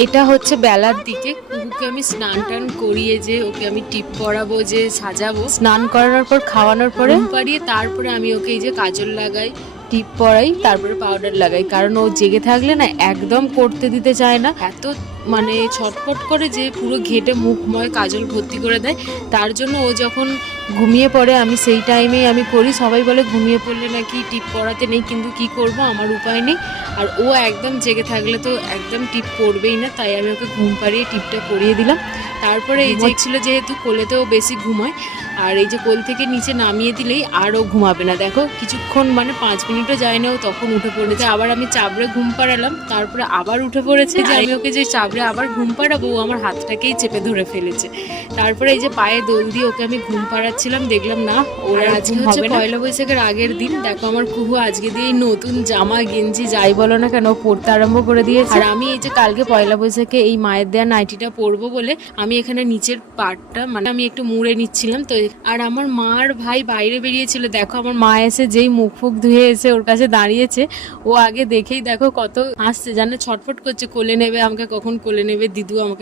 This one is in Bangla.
এটা হচ্ছে বেলার দিকে কুকুকে আমি স্নান টান করিয়ে যে ওকে আমি টিপ পরাবো, যে সাজাবো, স্নান করানোর পর খাওয়ানোর পরে পারিয়ে তারপরে আমি ওকে এই যে কাজল লাগাই, টিপ পরাই, তারপরে পাউডার লাগাই। কারণ ও জেগে থাকলে না একদম করতে দিতে চায় না, এত মানে ছটফট করে যে পুরো ঘেটে মুখময় কাজল ভর্তি করে দেয়। তার জন্য ও যখন ঘুমিয়ে পড়ে আমি সেই টাইমেই আমি করি। সবাই বলে ঘুমিয়ে পড়লে নাকি টিপ পরাতে নেই, কিন্তু কি করব, আমার উপায় নেই। আর ও একদম জেগে থাকলে তো একদম টিপ পড়বেই না, তাই আমি ওকে ঘুম পাড়িয়ে টিপটা পরিয়ে দিলাম। তারপরে এই যে ছিল যেহেতু কোলেতেও বেশি ঘুমায়, আর এই যে কোল থেকে নিচে নামিয়ে দিলেই আরও ঘুমাবে না। দেখো কিছুক্ষণ মানে 5 মিনিটও যায় না ও তখন উঠে পড়েছে। আবার আমি চাবড়ে ঘুম পাড়ালাম, তারপরে আবার উঠে পড়েছে। যে আমি ওকে যে চাবড়ে আবার ঘুম পাড়াবো, ও আমার হাতটাকেই চেপে ধরে ফেলেছে। তারপরে এই যে পায়ে দোল দিয়ে ওকে আমি ঘুম পাড়াচ্ছিলাম, দেখলাম না ওর আজকে হচ্ছে পয়লা বৈশাখের আগের দিন। দেখো আমার কুহু আজকে দিয়ে নতুন জামা গেঞ্জি যাই বলো না কেন পরতে আরম্ভ করে দিয়েছে। আর আমি এই যে কালকে পয়লা বৈশাখে এই মায়ের দেওয়া নাইটিটা পরবো বলে আমি এখানে নিচের পার্টটা মানে আমি একটু মুড়ে নিচ্ছিলাম। তো আর আমার মা আর ভাই বাইরে বেরিয়েছিল। দেখো আমার মা এসে যেই মুখ ফুক ধুয়ে এসে ওর কাছে দাঁড়িয়েছে, ও আগে দেখেই দেখো কত হাসছে, জানে ছটফট করছে কোলে নেবে আমাকে, কখন কোলে নেবে দিদু আমাকে